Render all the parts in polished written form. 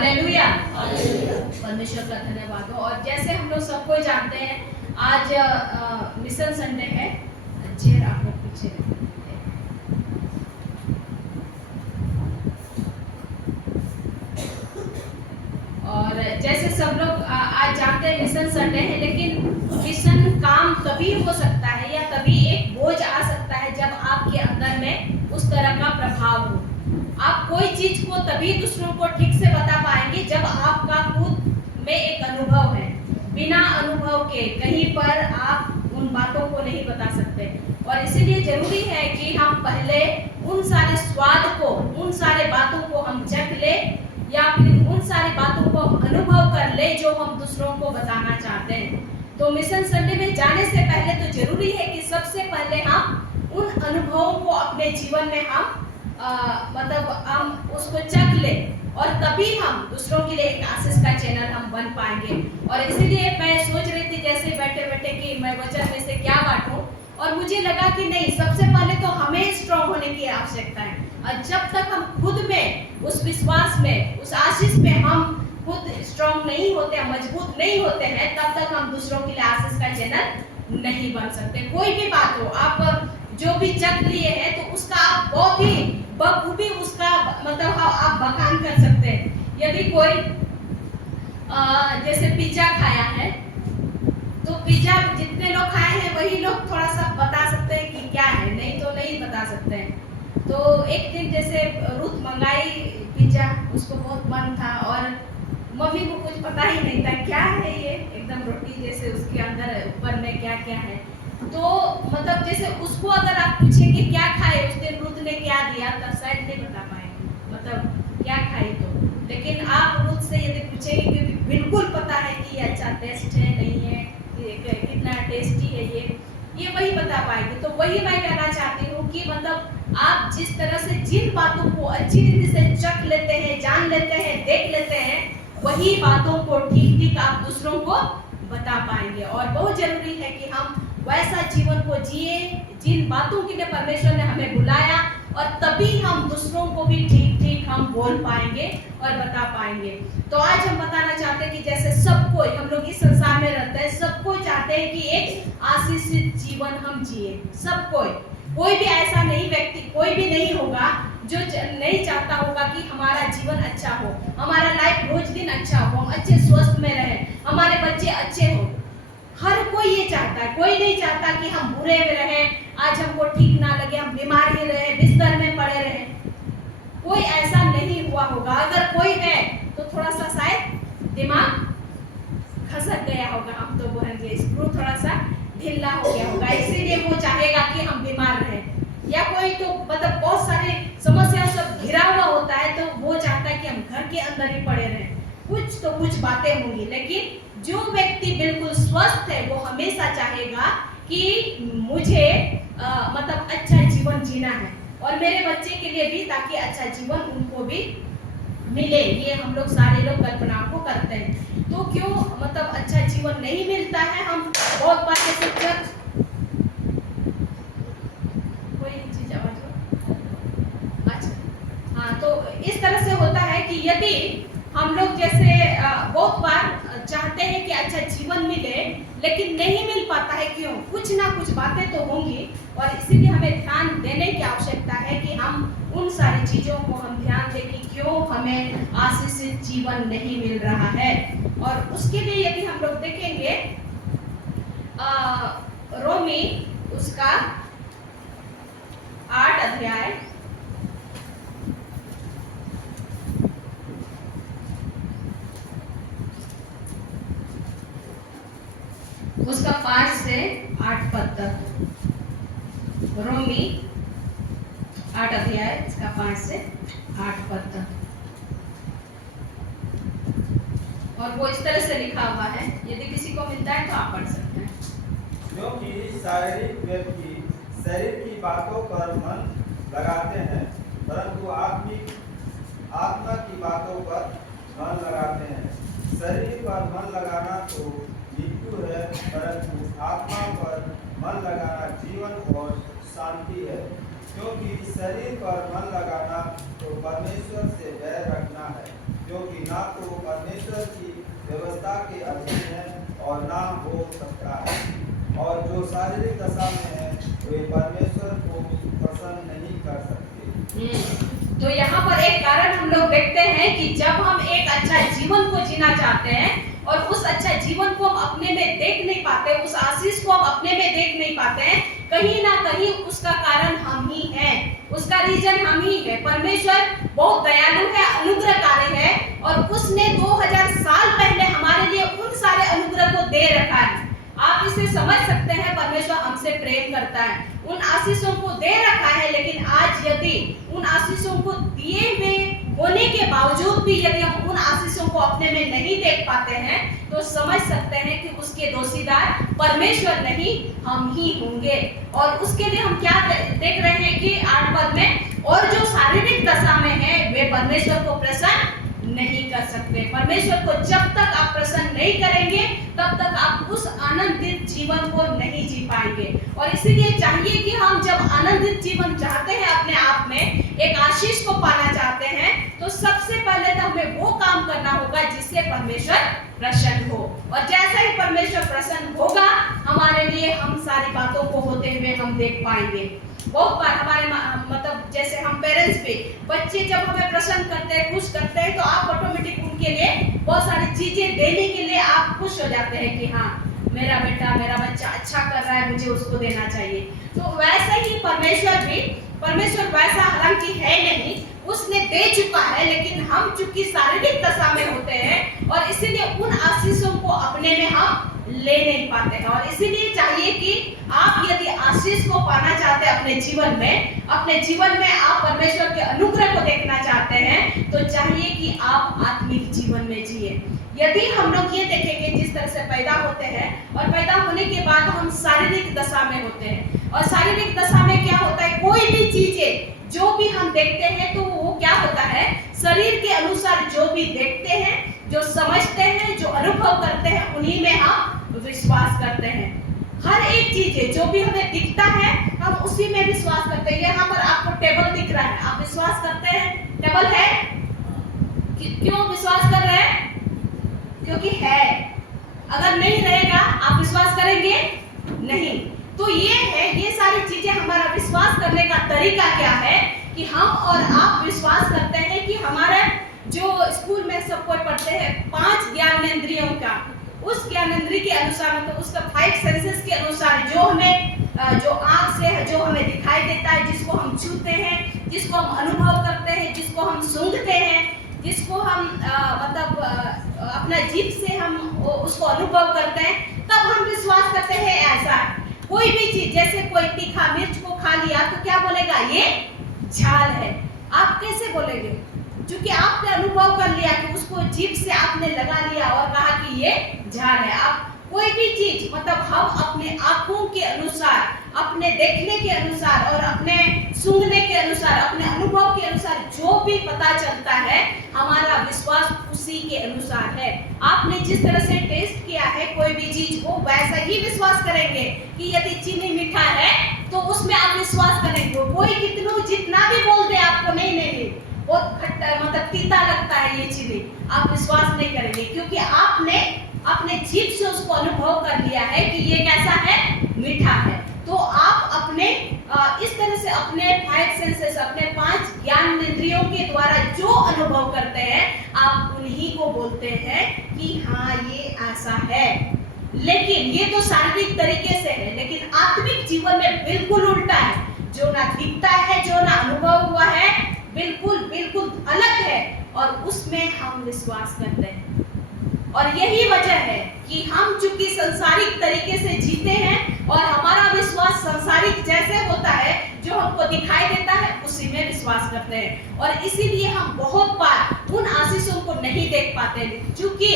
Hallelujah. परमेश्वर का धन्यवाद हो। और जैसे हम लोग सबको जानते हैं, आज मिशन संडे है। चेयर आप लोग पीछे रखिए। और जैसे सब लोग आज जानते हैं मिशन संडे है, लेकिन मिशन काम तभी हो सकता है या तभी एक बोझ आ सकता है जब आपके अंदर में उस तरह का प्रभाव हो। आप कोई चीज को तभी दूसरों को ठीक से बता पाएंगे जब आपका खुद में एक अनुभव है। बिना अनुभव के कहीं पर आप उन बातों को नहीं बता सकते। और इसीलिए जरूरी है कि हम पहले उन सारे स्वाद को, उन सारे बातों को हम चख ले, या फिर उन सारी बातों को अनुभव कर ले जो हम दूसरों को बताना चाहते हैं। तो मिशन संडे में जाने से पहले तो जरूरी है कि सबसे पहले हम उन अनुभवों को अपने जीवन में हम हम उसको चख ले, और तभी हम दूसरों के लिए एक आशीष का चैनल हम बन पाएंगे। और इसीलिए मैं सोच रही थी जैसे बैठे बैठे कि मैं वचन में से क्या बांटूं, और मुझे लगा कि नहीं, सबसे पहले तो हमें स्ट्रांग होने की आवश्यकता है। और जब तक हम खुद में उस विश्वास में, उस आशीष में हम खुद स्ट्रांग नहीं होते, मजबूत नहीं होते हैं, तब तक हम दूसरों के लिए आशीष का चैनल नहीं बन सकते। कोई भी बात हो, आप जो भी चख लिए हैं तो उसका आप बहुत ही बखूबी उसका आप बखान कर सकते हैं। यदि कोई जैसे पिज्जा खाया है, तो पिज्जा जितने लोग खाए हैं वही लोग थोड़ा सा बता सकते हैं कि क्या है, नहीं तो नहीं बता सकते हैं। तो एक दिन जैसे रुत मंगाई पिज्जा, उसको बहुत मन था और मम्मी को कुछ पता ही नहीं था क्या है ये, एकदम रोटी जैसे उसके अंदर ऊपर में क्या क्या है। तो जैसे उसको अगर आप पूछेंगे क्या खाए उस दिन, रुत ने क्या दिया, तब शायद नहीं बता पाएंगे क्या खाई। तो लेकिन आप रुत से यदि पूछेंगे, क्योंकि बिल्कुल पता है कि ये अच्छा टेस्ट है नहीं है, कितना टेस्टी है ये वही बता पाएंगे। तो वही मैं कहना चाहती हूँ कि आप जिस तरह से जिन बातों को अच्छी रीति से चख लेते हैं, जान लेते हैं, देख लेते हैं, वही बातों को ठीक ठीक आप दूसरों को बता पाएंगे। और बहुत जरूरी है कि हम वैसा जीवन को जिए जिन बातों के लिए परमेश्वर ने हमें बुलाया, और तभी हम दूसरों को भी ठीक ठीक हम बोल पाएंगे और बता पाएंगे। तो आज हम बताना चाहते हैं कि जैसे सब कोई, हम लोग इस संसार में रहते हैं, सब कोई चाहते हैं कि एक आशीषित जीवन हम जिए। सब कोई भी ऐसा नहीं व्यक्ति कोई भी नहीं होगा जो नहीं चाहता होगा कि हमारा जीवन अच्छा हो, हमारा लाइफ रोज दिन अच्छा हो, हम अच्छे स्वस्थ में रहें, हमारे बच्चे अच्छे हो। हर कोई ये चाहता है। कोई नहीं चाहता कि हम बुरे में रहें, आज हमको ठीक ना लगे, हम बीमार ही रहे, बिस्तर में पड़े रहे। कोई ऐसा नहीं हुआ होगा। अगर कोई है तो थोड़ा सा शायद दिमाग खसक गया होगा, हम तो बोलेंगे स्क्रू थोड़ा सा ढीला हो गया होगा, इसीलिए वो चाहेगा कि हम बीमार रहें। या कोई तो बहुत सारे समस्या सब घिरा हुआ होता है, तो वो चाहता है कि हम घर के अंदर ही पड़े रहें। कुछ तो कुछ बातें होंगी, लेकिन जो व्यक्ति बिल्कुल स्वस्थ है वो हमेशा चाहेगा कि मुझे अच्छा जीवन जीना है, और मेरे बच्चे के लिए भी, ताकि अच्छा जीवन उनको भी मिले। ये हम लोग सारे लोग कल्पना को करते हैं। तो क्यों अच्छा जीवन नहीं मिलता है? हम बहुत बार जैसे कोई चीज आवाज, अच्छा हाँ, तो इस तरह से होता है कि यदि हम लोग जैसे बहुत बार चाहते हैं कि अच्छा जीवन मिले, लेकिन नहीं मिल पाता है। क्यों? कुछ ना कुछ बातें तो होंगी, और इसीलिए हमें ध्यान देने की आवश्यकता है कि हम उन सारी चीजों को हम ध्यान दें कि क्यों हमें आशीषित जीवन नहीं मिल रहा है। और उसके लिए यदि हम लोग देखेंगे रोमी उसका 8 अध्याय उसका 5 से 8 पद तक। रोमी 8 अध्याय इसका 5 से 8 पद तक। और वो इस तरह से लिखा हुआ है, यदि किसी को मिलता है तो आप पढ़ सकते हैं। क्योंकि शारीरिक व्यक्ति शरीर की बातों पर मन लगाते हैं, परंतु आत्मा की बातों पर मन लगाते हैं। शरीर पर मन लगाना तो मृत्यु है, परंतु आत्मा पर मन लगाना जीवन और शांति है। क्योंकि शरीर पर मन लगाना तो परमेश्वर से बैर रखना है, क्योंकि ना तो परमेश्वर की व्यवस्था के अधीन है और ना हो सकता है, और जो शारीरिक दशा में है वे परमेश्वर को प्रसन्न नहीं कर सकते। तो यहाँ पर एक कारण हम लोग देखते हैं कि जब हम एक अच्छा जीवन को जीना चाहते हैं और उस अच्छा जीवन को हम अपने में देख नहीं पाते, उस आशीष को हम अपने में देख नहीं पाते हैं, कहीं ना कहीं उसका कारण हम ही हैं, उसका रीजन हम ही है। परमेश्वर बहुत दयालु है, अनुग्रहकारी है, और उसने 2000 साल पहले हमारे लिए उन सारे अनुग्रह को दे रखा है। आप इसे समझ सकते हैं, परमेश्वर हमसे प्रेम करता है, उन आशीषों को दे रखा है। लेकिन आज यदि उन आशीषों को दिए हुए होने के बावजूद भी यदि हम उन आशीषों को अपने में नहीं देख पाते हैं, तो समझ सकते हैं कि उसके दोषीदार परमेश्वर नहीं, हम ही होंगे। और उसके लिए हम क्या देख रहे हैं कि 8 पद में, और जो शारीरिक दशा में है वे परमेश्वर को प्रसन्न नहीं कर सकते। परमेश्वर को जब तक आप प्रसन्न नहीं करेंगे तब तक आप उस आनंदित जीवन को नहीं जी पाएंगे। और इसीलिए चाहिए कि हम जब आनंदित जीवन चाहते हैं, अपने आप में एक आशीष को पाना चाहते हैं, तो सबसे पहले तो हमें वो काम करना होगा जिससे परमेश्वर प्रसन्न हो। और जैसे ही परमेश्वर प्रसन्न होगा हमारे लिए, हम सारी बातों को होते हुए हम देख पाएंगे। बहुत बार हमारे मतलब जैसे हम पेरेंट्स भी, बच्चे जब हमें प्रसन्न करते हैं, खुश करते हैं, तो आप ऑटोमेटिक उनके लिए बहुत सारी चीजें देने के लिए आप खुश हो जाते हैं कि हाँ मेरा बेटा, मेरा बच्चा अच्छा कर रहा है, मुझे उसको देना चाहिए। तो वैसे ही परमेश्वर वैसा हालांकि है नहीं, उसने दे चुका है, लेकिन हम चूंकि शारीरिक दशा में होते हैं और इसीलिए उन आशीषों को अपने में हम ले नहीं पाते हैं। और इसीलिए चाहिए कि आप यदि आशीष को पाना चाहते हैं अपने जीवन में आप परमेश्वर के अनुग्रह को देखना चाहते हैं, तो चाहिए कि आप आत्मिक जीवन में जिए। यदि हम लोग ये देखेंगे जिस तरह से पैदा होते हैं और पैदा होने के बाद हम शारीरिक दशा में होते हैं, और शारीरिक दशा में क्या होता है, कोई भी चीजें जो भी हम देखते हैं तो वो क्या होता है, शरीर के अनुसार जो भी देखते हैं, जो समझते हैं, जो अनुभव करते हैं, उन्हीं में हम विश्वास करते हैं। हर एक चीज जो भी हमें दिखता है हम उसी में विश्वास करते हैं। यहाँ पर आपको टेबल दिख रहा है, आप विश्वास करते हैं टेबल है? क्यों विश्वास कर रहे हैं? क्योंकि है। अगर नहीं रहेगा आप विश्वास करेंगे नहीं। तो ये है, ये सारी चीजें हमारा विश्वास करने का तरीका क्या है कि हम और आप विश्वास करते हैं कि हमारा जो स्कूल में सब कोई पढ़ते हैं 5 ज्ञानेंद्रियों का, उस ज्ञानेंद्रिय के अनुसार, मतलब उसका 5 सेंसेस के अनुसार जो हमें जो आँख से जो हमें दिखाई देता है, जिसको हम छूते हैं, जिसको हम अनुभव करते हैं, जिसको हम सूंघते हैं, जिसको हम अपना जीभ से हम उसको अनुभव करते हैं, तब हम विश्वास करते हैं ऐसा। कोई भी चीज, जैसे कोई तीखा मिर्च को खा लिया तो क्या बोलेगा, ये झाल है। आप कैसे बोलेंगे? क्योंकि आपने अनुभव कर लिया कि उसको जीभ से आपने लगा लिया और कहा कि ये झाल है। आप कोई भी चीज, मतलब हम अपने आंखों के अनुसार, अपने देखने के अनुसार और अपने सूंघने के अनुसार, अपने अनुभव के अनुसार जो भी पता चलता है, हमारा विश्वास उसी के अनुसार है। आपने जिस तरह से टेस्ट किया है कोई भी चीज को, वैसा ही विश्वास करेंगे। कि यदि चीनी मीठा है तो उसमें आप विश्वास करेंगे। कोई जितना भी बोल दे आपको नहीं बहुत खट्टा, मतलब तीता लगता है ये चीनी, आप विश्वास नहीं करेंगे, क्योंकि आपने अपने जीभ से उसको अनुभव कर लिया है कि ये कैसा है, मीठा है। तो आप अपने इस तरह से अपने 5 सेंसेस, अपने 5 ज्ञानेंद्रियों के द्वारा जो अनुभव करते हैं, आप उन्हीं को बोलते हैं कि हाँ ये ऐसा है। लेकिन ये तो शारीरिक तरीके से है, लेकिन आत्मिक जीवन में बिल्कुल उल्टा है। जो ना दिखता है, जो ना अनुभव हुआ है, बिल्कुल अलग है, और उसमें हम विश्वास करते हैं। और यही वजह है कि हम चूंकि सांसारिक तरीके से जीते हैं और हमारा विश्वास सांसारिक जैसे होता है, जो हमको दिखाई देता है उसी में विश्वास करते हैं। और इसीलिए हम बहुत बार उन आशीषों को नहीं देख पाते, क्योंकि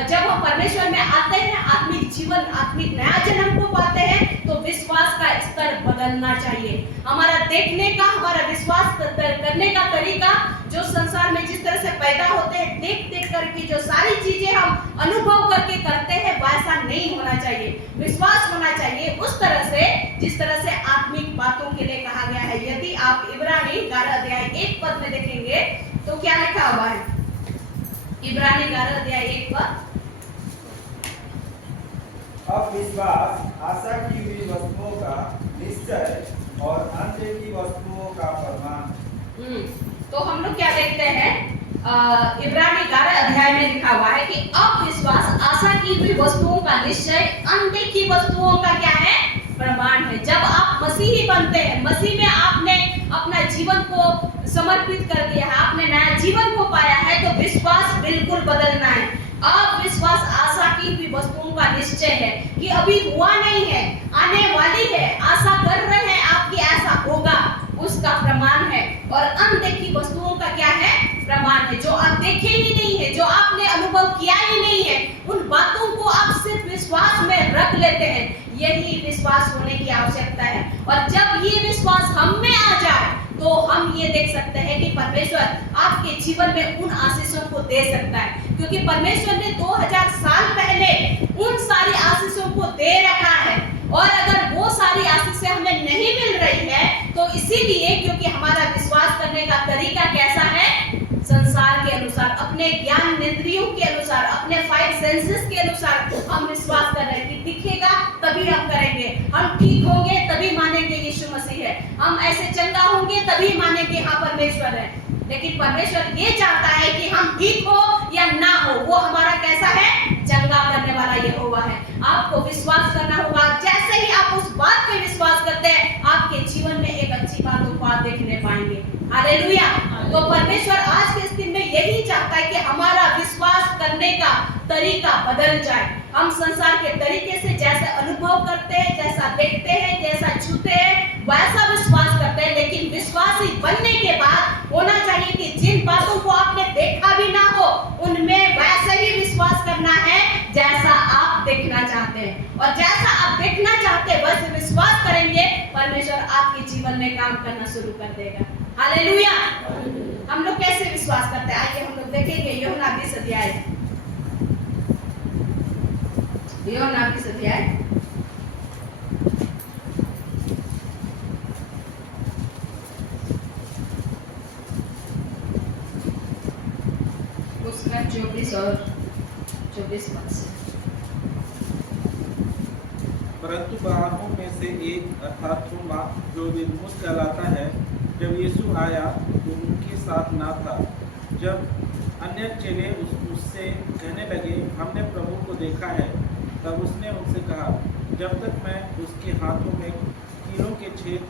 जब हम परमेश्वर में आते हैं, आत्मिक जीवन, आत्मिक नया जन्म को पाते हैं, तो विश्वास का स्तर बदलना चाहिए। हमारा देखने का, हमारा विश्वास करने का तरीका, जो संसार में जिस तरह से पैदा होते हैं देख करके जो सारी चीजें हम अनुभव करके करते हैं, वैसा नहीं होना चाहिए। विश्वास होना चाहिए उस तरह से जिस तरह से आत्मिक बातों के लिए कहा गया है। यदि आप इब्रानी 11 अध्याय 1 पद में देखेंगे तो क्या लिखा हुआ है, इब्रानी 11:1 अब विश्वास आशा की हुई वस्तुओं का निश्चय और अनदेखी वस्तुओं का प्रमाण। तो हम लोग क्या देखते हैं, इब्रानी 11 में लिखा हुआ है कि अब विश्वास आशा की हुई वस्तुओं का निश्चय, अनदेखी वस्तुओं का क्या है, प्रमाण है। जब आप मसीही बनते हैं, मसीह में आपने अपना जीवन को समर्पित कर दिया है, आपने नया जीवन को पाया है, तो विश्वास बिल्कुल बदलना है। अब विश्वास आशा की हुई वस्तुओं का निश्चय है कि अभी हुआ नहीं है, आने वाली है, आशा कर रहे हैं आपकी ऐसा होगा, उसका प्रमाण है। और अनदेखी वस्तुओं का क्या है, प्रमाण है। जो आप देखे ही नहीं है, जो आपने अनुभव किया ही नहीं है, उन बातों को आप सिर्फ विश्वास में रख लेते हैं। यही विश्वास होने की आवश्यकता है। और जब ये विश्वास हम में आ जाए तो हम ये देख सकते हैं कि परमेश्वर आपके जीवन में उन आशीषों को दे सकता है, क्योंकि परमेश्वर ने 2000 साल पहले उन सारी आशीषों को दे रखा है। और अगर वो सारी आशीषें हमें नहीं मिल रही है तो इसीलिए क्योंकि हमारा विश्वास करने का तरीका कैसा है, संसार के अनुसार, अपने ज्ञान इंद्रियों के अनुसार, अपने 5 सेंसेस के अनुसार हम विश्वास कर रहे हैं कि दिखेगा तभी हम करेंगे, हम ठीक होंगे तभी मानेंगे यीशु मसीह है, हम ऐसे चंगा होंगे तभी मानेंगे हाँ परमेश्वर है। लेकिन परमेश्वर ये चाहता है कि हम ठीक हो या ना हो, वो हमारा कैसा है, चंगा करने वाला यहोवा है। आपको विश्वास करना होगा। जैसे ही आप उस बात पे विश्वास करते हैं, आपके जीवन में एक अच्छी बातों को आप देखने पाएंगे। हालेलुया। तो परमेश्वर आज के इस दिन में यही चाहता है कि हमारा विश्वास करने का तरीका बदल जाए। हम संसार के तरीके से जैसा अनुभव करते हैं, जैसा देखते हैं, जैसा छूते हैं, वैसा विश्वास करते हैं। लेकिन विश्वासी बनने के बाद होना चाहिए कि जिन बातों को आपने देखा भी ना हो, उनमें वैसा ही विश्वास करना है जैसा आप देखना चाहते हैं। और जैसा आप देखना चाहते हैं वैसे विश्वास करेंगे, परमेश्वर आपके जीवन में काम करना शुरू कर देगा। हालेलुया। हम लोग कैसे विश्वास करते हैं, आइए हम लोग देखेंगे यूहन्ना 20 अध्याय। यूहन्ना 20 अध्याय उसका 24 और 24 पद से। परंतु 12 में से एक अर्थात थोमा, जो दिदुमुस कहलाता है, जब यीशु आया तो उनके साथ ना था। जब अन्य चेले उससे कहने लगे, हमने प्रभु को देखा है, तब उसने उनसे कहा, जब तक मैं उसके हाथों में कीलों के छेद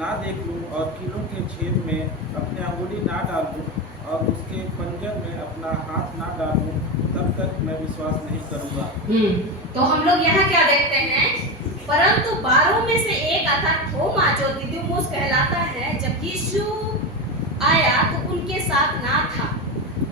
ना देख लूं और कीलों के छेद में अपनी अंगुली ना डाल लूं और उसके पंजर में अपना हाथ ना डालूं, तब तक मैं विश्वास नहीं करूंगा। तो हम लोग यहाँ क्या देखते हैं, परंतु 12 में से एक अर्थात थोमा, जो दिदुमुस कहलाता है, जब यीशु आया तो उनके साथ ना था।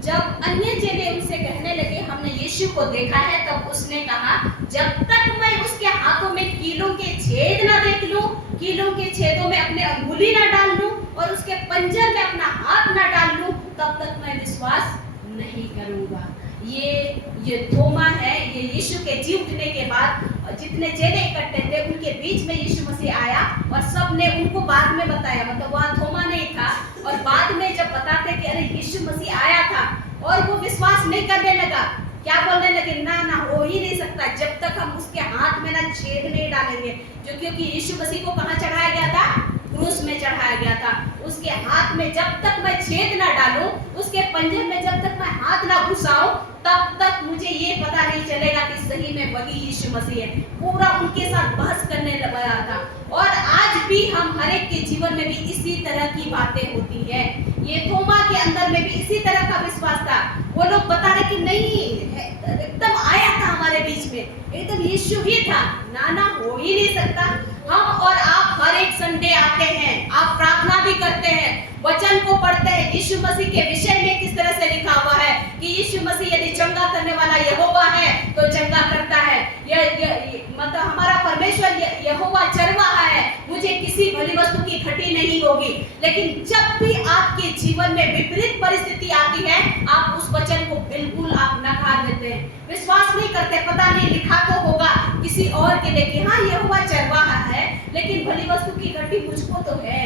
जब अन्य चेले उनसे कहने लगे, हमने यीशु को देखा है, तब उसने कहा, जब तक मैं उसके हाथों में कीलों के छेद ना देख लूं, कीलों के छेदों में अपने अंगुली ना डाल लूं और उसके पंजर में अपना हाथ ना डाल लूं, तब तक मैं विश्वास नहीं करूंगा। ये थोमा है। ये यीशु के जी उठने के बाद जितने चेले इकट्ठे थे उनके बीच में यीशु मसीह आया और सब ने उनको बाद में बताया, मतलब वहाँ थोमा नहीं था। और बाद में जब बताते कि अरे यीशु मसीह आया था, और वो विश्वास नहीं करने लगा, क्या बोलने लगे, ना ना हो ही नहीं सकता जब तक हम उसके हाथ में ना छेद नहीं डालेंगे। जो क्योंकि यीशु मसीह को कहाँ चढ़ाया गया था, क्रूस में चढ़ाया गया था। उसके हाथ में जब तक मैं छेद ना डालूं, उसके पंजर में जब तक मैं हाथ ना घुसाऊं, तब तक मुझे ये पता नहीं चलेगा कि सही में वही यीशु मसीह है। पूरा उनके साथ बहस करने लगा था। और आज भी हम हर एक के जीवन में भी इसी तरह की बातें होती है। ये थोमा के अंदर में भी इसी तरह का विश्वास था। वो लोग बता रहे कि नहीं, एकदम आया था हमारे बीच में, एकदम यीशु ही था, ना हो ही नहीं सकता। हम और आप हर एक संडे आते हैं, आप प्रार्थना भी करते हैं, वचन को पढ़ते हैं। यीशु मसीह के विषय में किस तरह से लिखा हुआ है कि यीशु मसीह यदि चंगा करने वाला यहोवा है तो चंगा करता है। मतलब हमारा परमेश्वर यहोवा चरवाहा है, मुझे किसी भली वस्तु की घटी नहीं होगी। लेकिन जब भी आपके जीवन में विपरीत परिस्थिति आती है, आप उस वचन को बिल्कुल आप नकार देते हैं, विश्वास नहीं करते। पता नहीं लिखा तो होगा किसी और के लिए कि हाँ यहोवा चरवाहा है, लेकिन भली वस्तु की घटी मुझको तो है,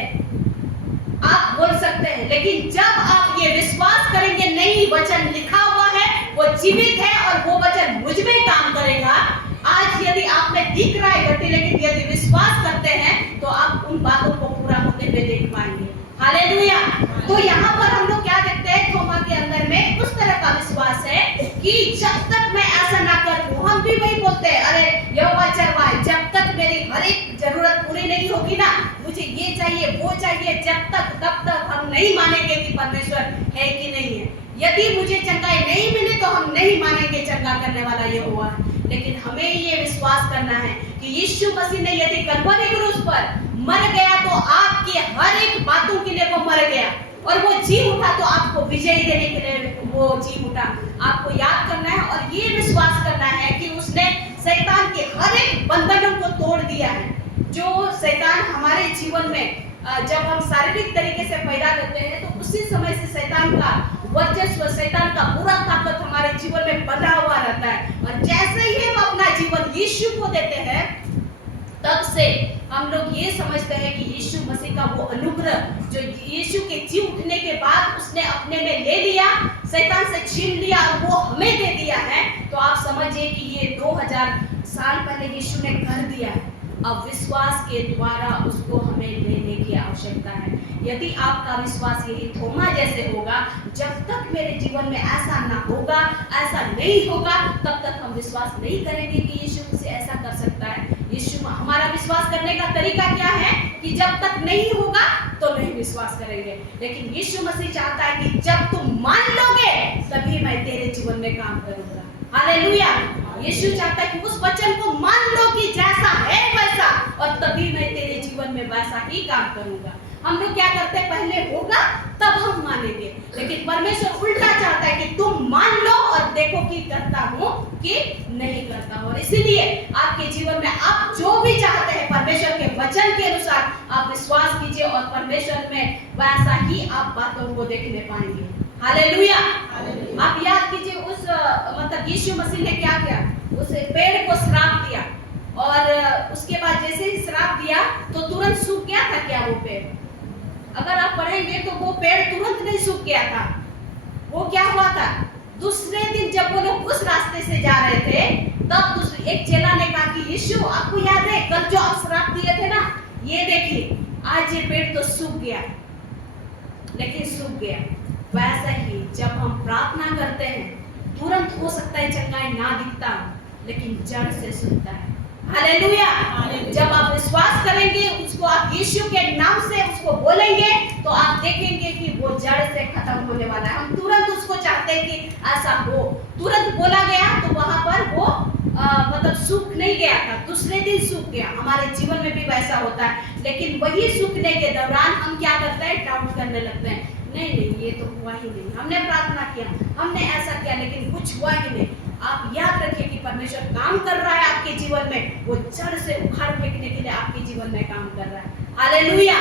आप बोल सकते हैं। लेकिन जब आप ये विश्वास करेंगे नहीं वचन लिखा हुआ है वो जीवित है और वो वचन मुझ में काम करेगा। आज यदि आप में दिख रहा है घटी, लेकिन यदि विश्वास करते हैं तो आप उन बातों को पूरा होते हुए देख पाएंगे। हालेलुया। तो यहाँ पर हम लोग क्या देखते हैं, थोमा के अंदर में उस तरह का विश्वास है कि जब तक मैं ऐसा ना कर लूं, हम भी वही बोलते हैं, अरे यहोवा चरवाहे, जब तक मेरी हर एक जरूरत पूरी नहीं होगी ना, मुझे ये चाहिए वो चाहिए, जब तक तब तक हम नहीं मानेंगे कि परमेश्वर है कि नहीं है। यदि मुझे चंगाई नहीं मिले तो हम नहीं मानेंगे चंगा करने वाला यहोवा है। लेकिन हमें ये विश्वास करना है कि यीशु मसीह ने यदि कलवरी क्रूस पर मर गया तो आपकी हर एक बातों के लिए वो मर गया, और वो जी उठा तो आपको विजय देने के लिए वो जी उठा। आपको याद करना है और ये विश्वास करना है कि उसने शैतान के हर एक बंधनों को तोड़ दिया है। जो शैतान हमारे जीवन में जब हम शारीरिक तरीके से पैदा होते हैं तो उसी समय से शैतान का वर्चस्व, शैतान का बुरा ताकत हमारे जीवन में बना हुआ रहता है। और जैसे ही हम अपना जीवन यीशु को देते हैं, तब से हम लोग ये समझते हैं कि यीशु मसीह का वो अनुग्रह जो यीशु के जी उठने के बाद उसने अपने में ले लिया, शैतान से छीन लिया और वो हमें दे दिया है। तो आप समझिए कि ये 2000 साल पहले यीशु ने कर दिया है। अब विश्वास के द्वारा उसको हमें लेने की आवश्यकता है। यदि आपका विश्वास यही थोमा जैसे होगा, जब तक मेरे जीवन में ऐसा ना होगा, ऐसा नहीं होगा, तब तक हम विश्वास नहीं करेंगे कि यीशु मुझसे ऐसा कर सकता है। यीशु, हमारा विश्वास करने का तरीका क्या है कि जब तक नहीं होगा तो नहीं विश्वास करेंगे। लेकिन यीशु मसीह चाहता है कि जब तुम मान लोगे तभी मैं तेरे जीवन में काम करूंगा। हालेलुया। यीशु चाहता है कि उस वचन को मान लो कि जैसा है वैसा, और तभी मैं तेरे जीवन में वैसा ही काम करूंगा। हम लोग क्या करते हैं, पहले होगा तब हम मानेंगे, लेकिन परमेश्वर उल्टा चाहता है कि तुम मान लो और देखो कि करता हूं कि नहीं करता हूं। और इसीलिए आपके जीवन में आप जो भी चाहते हैं परमेश्वर के वचन के अनुसार आप विश्वास कीजिए, और परमेश्वर में वैसा ही आप बातों को देखने पाएंगे। हालेलुया। आप याद कीजिए उस मतलब यीशु मसीह ने क्या किया, उस पेड़ को श्राप दिया, और उसके बाद जैसे ही श्राप दिया तो तुरंत सूख गया था क्या वो पेड़? अगर आप पढ़ेंगे तो वो पेड़ तुरंत नहीं सूख गया था। वो क्या हुआ था, दूसरे दिन जब वो लोग उस रास्ते से जा रहे थे, तब एक चेला ने कहा कि यीशु, आपको याद है कल जो आप श्राप दिए थे ना, ये देखिए आज ये पेड़ तो सूख गया, लेकिन सूख गया। वैसा ही जब हम प्रार्थना करते हैं, तुरंत हो सकता है चंगाई ना दिखता, लेकिन जड़ से सूखता है। हालेलुया। जब आप विश्वास करेंगे, उसको आप यीशु के नाम से उसको बोलेंगे, तो आप देखेंगे कि वो जड़ से खत्म होने वाला है। हम तुरंत उसको चाहते हैं कि ऐसा हो, तुरंत बोला गया तो वहां पर वो मतलब सूख नहीं गया था, दूसरे दिन सूख गया। हमारे जीवन में भी वैसा होता है, लेकिन वही सूखने के दौरान हम क्या करते हैं, डाउट करने लगते हैं, नहीं नहीं ये तो हुआ ही नहीं, हमने प्रार्थना किया, हमने ऐसा किया, लेकिन कुछ हुआ ही नहीं। आप याद रखिए कि परमेश्वर काम कर रहा है आपके जीवन में, वो जड़ से उखाड़ फेंकने के लिए आपके जीवन में काम कर रहा है। हालेलुया।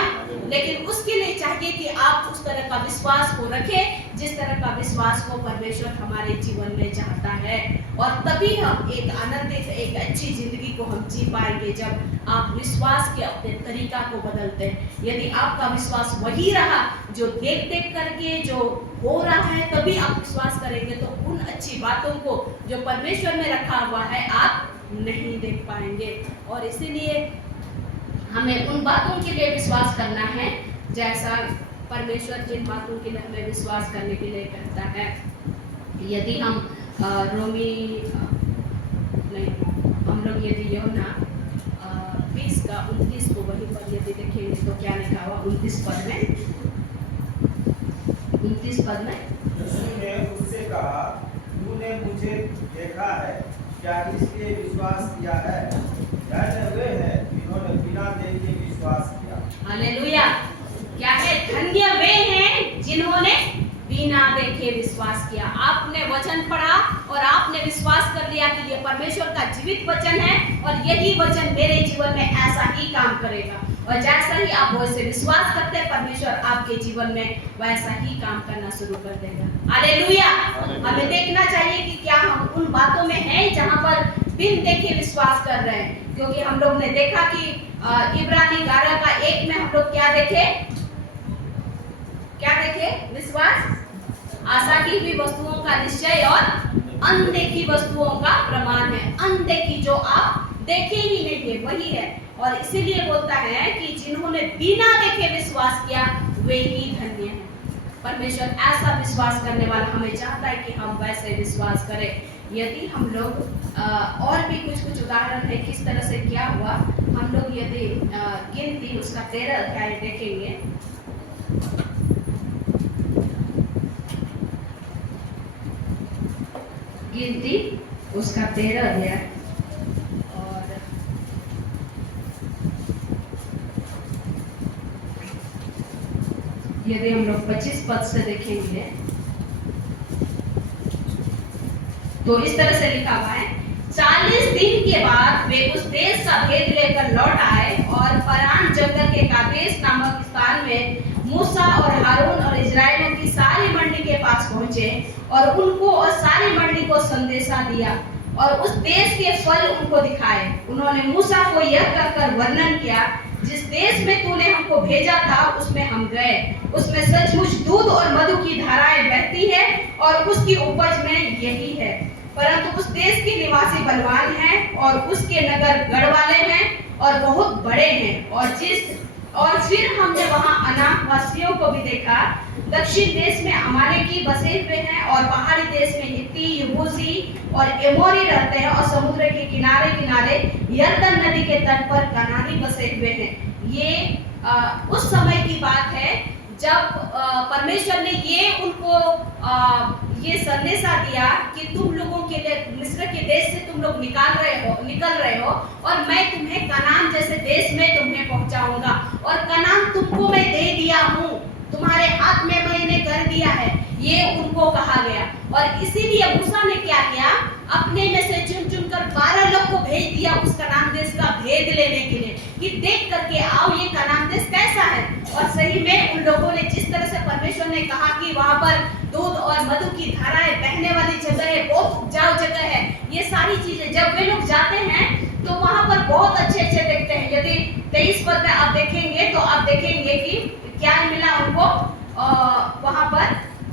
लेकिन उसके लिए चाहिए कि आप उस तरह का विश्वास को रखें जिस तरह का विश्वास को परमेश्वर हमारे जीवन में चाहता है, और तभी हम एक आनंदित, एक अच्छी जिंदगी को हम जी पाएंगे जब आप विश्वास के अपने तरीका को बदलते हैं। यदि आपका विश्वास वही रहा जो देख देख करके जो हो रहा है, तभी आप विश्वास करेंगे, तो उन अच्छी बातों को जो परमेश्वर में रखा हुआ है आप नहीं देख पाएंगे। और इसीलिए हमें उन बातों के लिए विश्वास करना है जैसा परमेश्वर जिन बातों के लिए हमें विश्वास करने के लिए कहता है। यदि हम रोमी नहीं, हम लोग यदि यूहन्ना 20 का 29 को वहीं पर यदि देखेंगे तो क्या लिखा हुआ 29 पद में, 29 पद में यीशु ने उससे कहा, तूने मुझे देखा है, क्या इसलिए विश्वास किया है? धन्य वे हैं जिन्होंने बिना देखे विश्वास किया। हालेलुया। क्या है? धन्य वे हैं जिन्होंने बिना देखे विश्वास किया। आपने वचन पढ़ा और आपने विश्वास कर लिया कि ये परमेश्वर का जीवित वचन है, और यही वचन मेरे जीवन में ऐसा ही काम करेगा। और जैसा ही आप वैसे विश्वास करते हैं, परमेश्वर आपके जीवन में वैसा ही काम करना शुरू कर देगा। हालेलुया। हमें देखना चाहिए कि क्या हम उन बातों में हैं जहां पर बिन देखे विश्वास कर रहे हैं, क्योंकि हम लोग ने देखा कि इब्रानी 11 का 1 में हम लोग क्या देखे, विश्वास आशा की हुई वस्तुओं का निश्चय और अनदेखी वस्तुओं का प्रमाण है। अनदेखी जो आप देखे ही नहीं थे वही है। और इसीलिए बोलता है कि जिन्होंने बिना देखे विश्वास किया वे ही धन्य हैं। परमेश्वर ऐसा विश्वास करने वाला हमें चाहता है कि हम वैसे विश्वास करें। यदि हम लोग और भी कुछ उदाहरण है किस तरह से क्या हुआ, हम लोग यदि गिनती उसका 13 अध्याय देखेंगे। गिनती उसका 13 अध्याय और यदि हम लोग 25 पद से देखेंगे तो इस तरह से लिखा हुआ है, 40 दिन के बाद वे उस देश का भेद लेकर लौट आए और परान जंगल के कादेश नामक स्थान में मूसा और हारून और इजराइलियों की सारी मंडली के पास पहुंचे और उनको और सारी मंडली को संदेशा दिया और उस देश के फल उनको दिखाए। उन्होंने मूसा को यह कहकर वर्णन किया, जिस देश में तूने हमको भेजा था उसमें हम गए, उसमें सचमुच दूध और मधु की धाराएं बहती है और उसकी उपज में यही है। परंतु उस देश के निवासी बलवान हैं और उसके नगर गढ़ वाले हैं और बहुत बड़े हैं। और फिर हमने वहां अनाक वासियों को भी देखा। दक्षिण देश में अमालेकी बसे हुए हैं और पहाड़ी देश में हित्ती, यबूसी और एमोरी रहते हैं और समुद्र के किनारे किनारे यरदन नदी के तट पर कनानी बसे हुए हैं। ये उस समय की बात है जब परमेश्वर ने ये उनको ये संदेशा दिया कि तुम लोगों के लिए मिस्र के देश से तुम लोग निकल रहे हो और मैं तुम्हें कनान जैसे देश में तुम्हें पहुंचाऊंगा और कनान तुमको मैं दे दिया हूँ, तुम्हारे हाथ में मैंने कर दिया है, ये उनको कहा गया। और इसीलिए मूसा ने क्या किया, अपने में से चुन चुन कर 12 लोग को भेज दिया उस कनान देश का भेद लेने के लिए कि देख करके आओ ये कनान देश कैसा है। और सही में उन लोगों ने जिस तरह से परमेश्वर ने कहा कि वहां पर दूध और मधु की धाराएं बहने वाली जगह है, बहुत उपजाऊ जगह है, ये सारी चीजें जब वे लोग जाते हैं तो वहां पर बहुत अच्छे अच्छे देखते हैं। यदि 23 पद में आप देखेंगे तो आप देखेंगे कि क्या मिला उनको,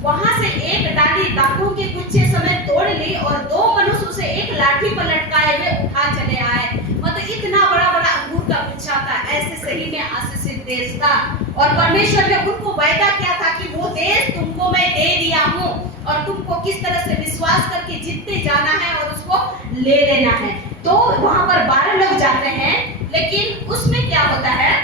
वहां से एक डाली दाखों के गुच्छे समेत तोड़ ली और 2 मनुष्य उसे एक लाठी पर लटकाए हुए उठा चले आए। मतलब इतना बड़ा बड़ा अंगूर का गुच्छा था, ऐसे सही में आशीषित देश था। और परमेश्वर ने उनको वायदा किया था कि वो देश तुमको मैं दे दिया हूँ और तुमको किस तरह से विश्वास करके जीतते जाना है और उसको ले लेना है। तो वहां पर 12 लोग जाते हैं, लेकिन उसमें क्या होता है,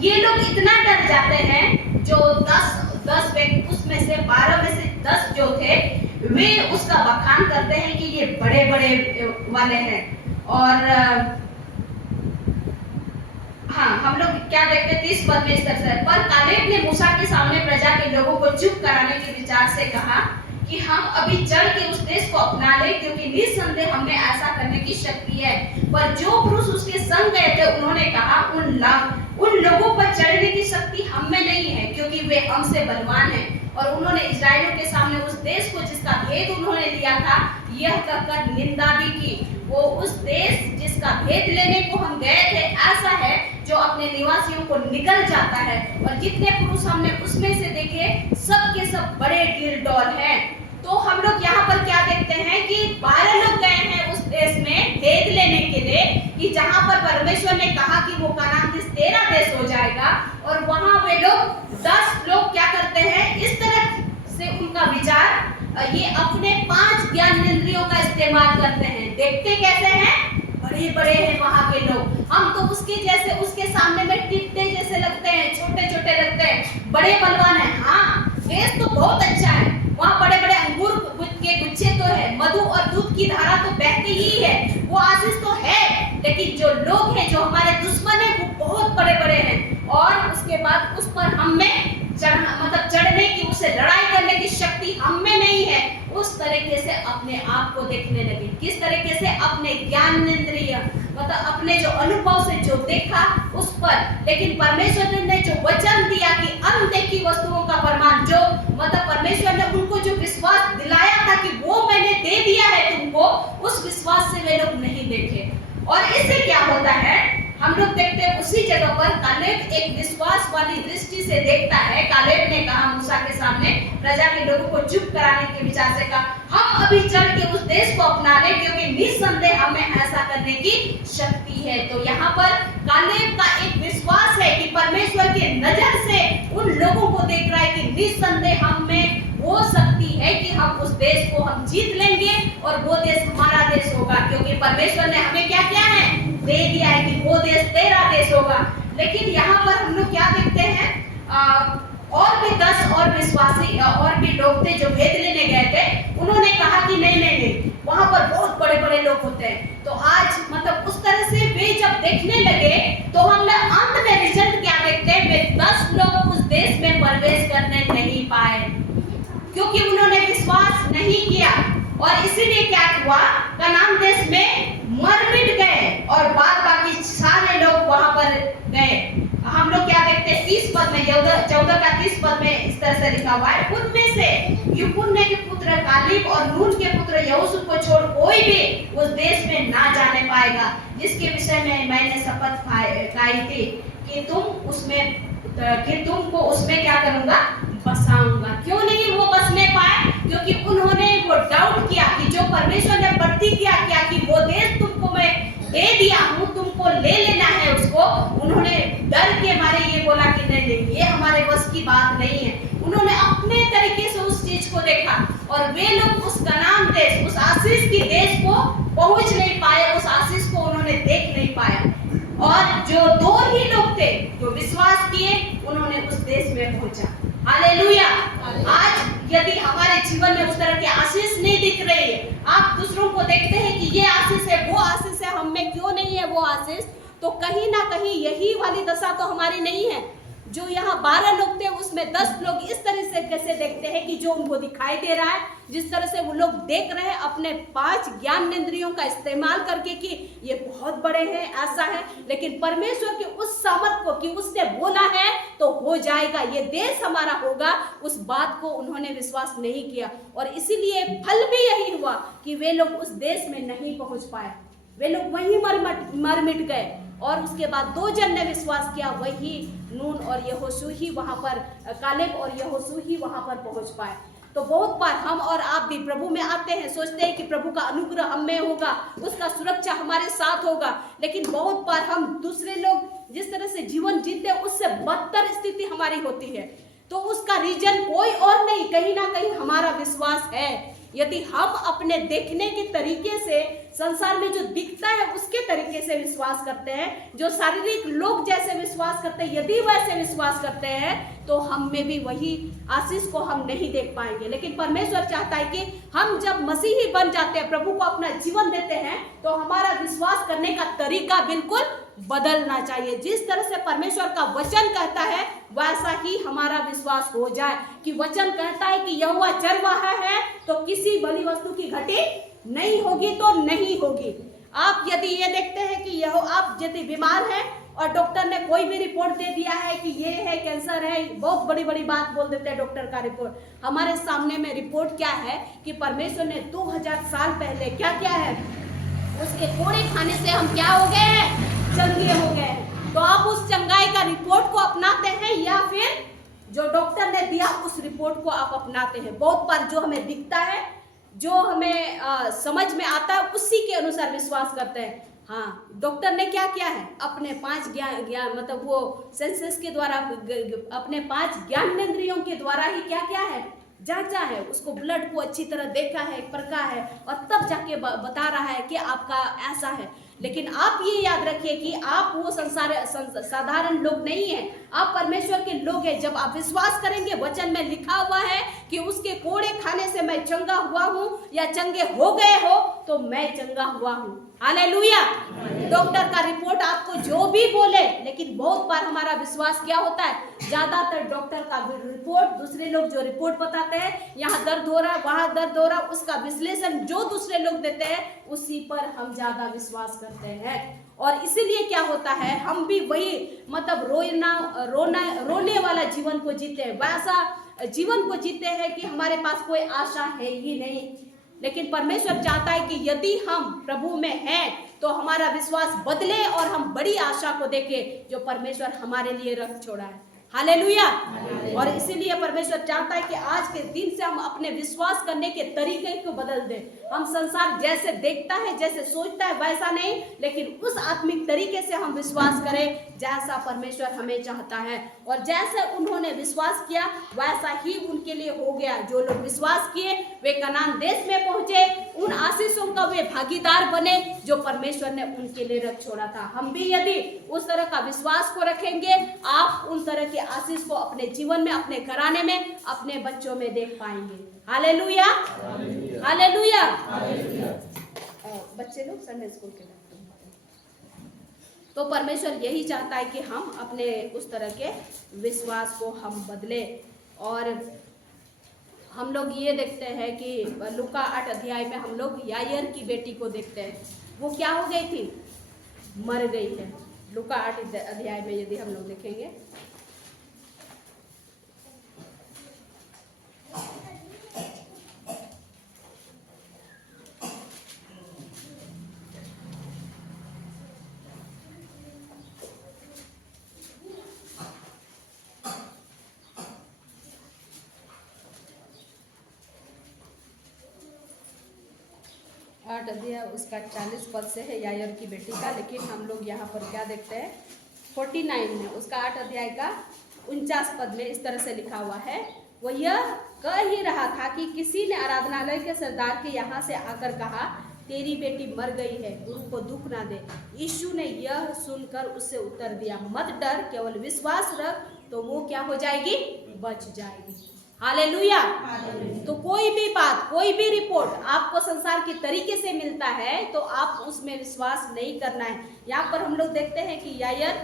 ये लोग इतना डर जाते हैं, जो 10 व्यक्ति उसमें से 12 में से 10 जो थे वे उसका बखान करते हैं कि ये बड़े बड़े वाले हैं। और हाँ, हम लोग क्या देखते हैं 30 पद में इस तरह से, पर कालेब ने मूसा के सामने प्रजा के लोगों को चुप कराने के विचार से कहा कि हम अभी चढ़ के उस देश को अपना ले, क्योंकि निस्संदेह हमें ऐसा करने की शक्ति है। पर जो पुरुष उसके संग गए थे उन्होंने कहा उन लोगों पर चढ़ने की शक्ति हम में नहीं है, क्योंकि वे हमसे बलवान हैं। और उन्होंने इजराइलियों के सामने उस देश को जिसका भेद उन्होंने लिया था यह कहकर निंदा भी की। वो उस देश जिसका भेद लेने को हम गए थे ऐसा है जो अपने निवासियों को निगल जाता है। और जितने पुरुष हमने उसमें से देखे सब के सब बड़े ढील डौल हैं। तो हम लोग यहाँ पर क्या देखते हैं कि 12 लोग गए हैं उस देश में भेद लेने के लिए, कि जहाँ पर परमेश्वर ने कहा कि वो कनान देश तेरा देश हो जाएगा। और वहाँ वे लोग 10 लोग क्या करते हैं, इस तरह से उनका विचार, ये अपने 5 ज्ञानेंद्रियों का इस्तेमाल करते हैं। देखते कैसे हैं, बड़े बड़े हैं वहाँ के लोग, हम तो उसके जैसे उसके सामने में टिड्डे जैसे लगते हैं, छोटे छोटे लगते हैं, बड़े बलवान है। हाँ, देश तो बहुत अच्छा है, वहाँ बड़े बड़े अंगूर के गुच्छे तो है, मधु और दूध की धारा तो बहती ही है, वो आशीष तो है। लेकिन जो लोग हैं, जो हमारे दुश्मन है, वो बहुत बड़े बड़े हैं। और उसके बाद उस पर हम में चढ़ने की, उससे लड़ाई करने की शक्ति हम में नहीं है। उस तरीके से अपने आप को देखने लगे, किस तरीके से, अपने ज्ञानेंद्रिय अपने जो अनुभव से जो देखा उस पर। लेकिन परमेश्वर ने जो वचन दिया कि अनदेखी वस्तुओं का प्रमाण, जो परमेश्वर ने उनको जो विश्वास दिलाया था कि वो मैंने दे दिया है तुमको, उस विश्वास से वे लोग नहीं देखे। और इससे क्या होता है, हम लोग देखते हैं उसी जगह पर कालेब एक विश्वास वाली दृष्टि से देखता है। कालेब ने कहा मूसा के सामने, प्रजा के लोगों को चुप कराने के विचार से कहा, हम अभी चल के उस देश को अपना लें, क्योंकि निस्संदेह हमें ऐसा करने की शक्ति है। तो यहाँ पर कालेब का एक विश्वास है कि परमेश्वर की नजर से उन लोगों को देख रहा है कि निस्संदेह हम में वो शक्ति है कि हम उस देश को हम जीत लेंगे और वो देश हमारा देश होगा, क्योंकि परमेश्वर ने हमें क्या किया है, दे दिया है कि वो देश तेरा देश होगा। लेकिन यहाँ पर हम लोग क्या देखते हैं, और भी 10 और विश्वासी और भी लोग थे जो भेद लेने गए थे। उन्होंने कहा कि नहीं, वहां पर बहुत बड़े बड़े लोग होते हैं। तो आज मतलब उस तरह से वे जब देखने लगे तो हम लोग अंत में रिजल्ट क्या देखते हैं, वे 10 लोग उस देश में प्रवेश करने नहीं पाए, क्योंकि उन्होंने विश्वास नहीं किया। और इसीलिए क्या हुआ, कनान देश में मर मिट गए और बाद बाकी सारे लोग वहां पर गए। हम लोग क्या देखते हैं 30 पद में, 14 का 30 पद में इस तरह से लिखा हुआ है, उनमें से यूफुन्ने के पुत्र कालेब और नून के पुत्र यहोशू को छोड़ कोई भी उस देश में ना जाने पाएगा, जिसके विषय में मैंने शपथ खाई थी कि तुमको उसमें क्या करूंगा, बसाऊंगा। क्यों नहीं वो बसने पाए, क्योंकि उन्होंने वो डाउट किया कि जो परमेश्वर ने प्रतिज्ञा किया कि वो देश तुमको मैं दे दिया हूँ, तुमको ले लेना है उसको, उन्होंने डर के मारे ये बोला कि नहीं, ये हमारे बस की बात नहीं है। उन्होंने अपने तरीके से उस चीज को देखा और वे लोग उस कनान देश, उस आशीष की देश को पहुंच नहीं पाए, उस आशीष को उन्होंने देख नहीं पाया। और जो 2 ही लोग थे जो विश्वास किए, उन्होंने उस देश में पहुंचा। हालेलुया। आज यदि हमारे जीवन में उस तरह की आशीष नहीं दिख रही है, आप दूसरों को देखते हैं कि ये आशीष है, वो आशीष है, हम में क्यों नहीं है वो आशीष, तो कहीं ना कहीं यही वाली दशा तो हमारी नहीं है। जो यहाँ 12 लोग थे उसमें 10 लोग इस तरह से कैसे देखते हैं कि जो उनको दिखाई दे रहा है, जिस तरह से वो लोग देख रहे हैं अपने 5 ज्ञानेंद्रियों का इस्तेमाल करके कि ये बहुत बड़े हैं, ऐसा है, लेकिन परमेश्वर के उस सामर्थ को कि उसने बोला है तो हो जाएगा, ये देश हमारा होगा, उस बात को उन्होंने विश्वास नहीं किया। और इसीलिए फल भी यही हुआ कि वे लोग उस देश में नहीं पहुंच पाए, वे लोग वहीं मर मिट गए। और उसके बाद 2 जन ने विश्वास किया, वही नून और यहोशू ही वहां पर, कालेब और यहोशू ही वहां पर पहुंच पाए। तो बहुत बार हम और आप भी प्रभु में आते हैं, सोचते हैं कि प्रभु का अनुग्रह हम में होगा, उसका सुरक्षा हमारे साथ होगा, लेकिन बहुत बार हम दूसरे लोग जिस तरह से जीवन जीते हैं उससे बदतर स्थिति हमारी होती है। तो उसका रीजन कोई और नहीं, कहीं ना कहीं हमारा विश्वास है। यदि हम अपने देखने के तरीके से, संसार में जो दिखता है उसके तरीके से विश्वास करते हैं, जो शारीरिक लोग जैसे विश्वास करते हैं, यदि वैसे विश्वास करते हैं, तो हम में भी वही आशीष को हम नहीं देख पाएंगे। लेकिन परमेश्वर चाहता है कि हम जब मसीही बन जाते हैं, प्रभु को अपना जीवन देते हैं, तो हमारा विश्वास करने का तरीका बिल्कुल बदलना चाहिए। जिस तरह से परमेश्वर का वचन कहता है वैसा ही हमारा विश्वास हो जाए, कि वचन कहता है कि यहोवा चरवाहा है तो किसी बलि वस्तु की घटी नहीं होगी तो नहीं होगी। आप यदि ये देखते हैं कि आप यदि बीमार हैं और डॉक्टर ने कोई भी रिपोर्ट दे दिया है कि ये है, कैंसर है, बहुत बड़ी बड़ी बात बोल देते हैं डॉक्टर का रिपोर्ट, हमारे सामने में रिपोर्ट क्या है कि परमेश्वर ने 2000 साल पहले क्या किया है, उसके कोड़े खाने से हम क्या हो गए हैं, चंगे हो गए हैं। तो आप उस चंगाई का रिपोर्ट को अपनाते हैं या फिर जो डॉक्टर ने दिया उस रिपोर्ट को आप अपनाते हैं? बहुत बार जो हमें दिखता है, जो हमें समझ में आता है, उसी के अनुसार विश्वास करते हैं। हाँ, डॉक्टर ने क्या किया है, अपने 5 ज्ञान मतलब वो सेंसस के द्वारा, अपने 5 ज्ञानेंद्रियों के द्वारा ही क्या किया है, जांचा है, उसको ब्लड को अच्छी तरह देखा है, परखा है, और तब जाके बता रहा है कि आपका ऐसा है। लेकिन आप ये याद रखिए कि आप वो साधारण लोग नहीं हैं, आप परमेश्वर के लोग हैं। जब आप विश्वास करेंगे, वचन में लिखा हुआ है कि उसके कोड़े खाने से मैं चंगा हुआ हूँ या चंगे हो गए हो, तो मैं चंगा हुआ हूँ। हालेलुया। डॉक्टर का रिपोर्ट आपको जो भी बोले, लेकिन बहुत बार हमारा विश्वास क्या होता है, ज्यादातर डॉक्टर का रिपोर्ट, दूसरे लोग जो रिपोर्ट बताते हैं, यहाँ दर्द हो रहा, वहां दर्द हो रहा, उसका विश्लेषण जो दूसरे लोग देते हैं उसी पर हम ज्यादा विश्वास करते हैं। और इसीलिए क्या होता है, हम भी वही मतलब रोने वाला जीवन को जीते हैं, वैसा जीवन को जीते हैं कि हमारे पास कोई आशा है ही नहीं। लेकिन परमेश्वर चाहता है कि यदि हम प्रभु में हैं तो हमारा विश्वास बदले और हम बड़ी आशा को देखें जो परमेश्वर हमारे लिए रख छोड़ा है। हालेलुया। और इसीलिए परमेश्वर चाहता है कि आज के दिन से हम अपने विश्वास करने के तरीके को बदल दें। हम संसार जैसे देखता है, जैसे सोचता है वैसा नहीं, लेकिन उस आत्मिक तरीके से हम विश्वास करें जैसा परमेश्वर हमें चाहता है। और जैसे उन्होंने विश्वास किया वैसा ही उनके लिए हो गया। जो लोग विश्वास किए वे कनान देश में पहुंचे, उन आशीषों का वे भागीदार बने जो परमेश्वर ने उनके लिए रख छोड़ा था। हम भी यदि उस तरह का विश्वास को रखेंगे, आप उन तरह के आशीष को अपने जीवन में, अपने घराने में, अपने बच्चों में देख पाएंगे। Hallelujah, hallelujah. बच्चे लोग संडे स्कूल के तो परमेश्वर यही चाहता है कि हम अपने उस तरह के विश्वास को हम बदले। और हम लोग ये देखते हैं कि लूका 8 अध्याय में हम लोग यायर की बेटी को देखते हैं। वो क्या हो गई थी? मर गई है। लूका 8 अध्याय में यदि हम लोग देखेंगे, आठ अध्याय उसका 40 पद से है यायर की बेटी का। लेकिन हम लोग यहाँ पर क्या देखते हैं 49 में, उसका 8 अध्याय का 49 पद में इस तरह से लिखा हुआ है। वो यह कह ही रहा था कि किसी ने आराधनालय के सरदार के यहाँ से आकर कहा, तेरी बेटी मर गई है, गुरु को दुख ना दे। यीशु ने यह सुनकर उससे उत्तर दिया, मत डर, केवल विश्वास रख तो वो क्या हो जाएगी? बच जाएगी। हालेलुया। तो कोई भी बात, कोई भी रिपोर्ट आपको संसार के तरीके से मिलता है तो आप उसमें विश्वास नहीं करना है। यहाँ पर हम लोग देखते हैं कि यायर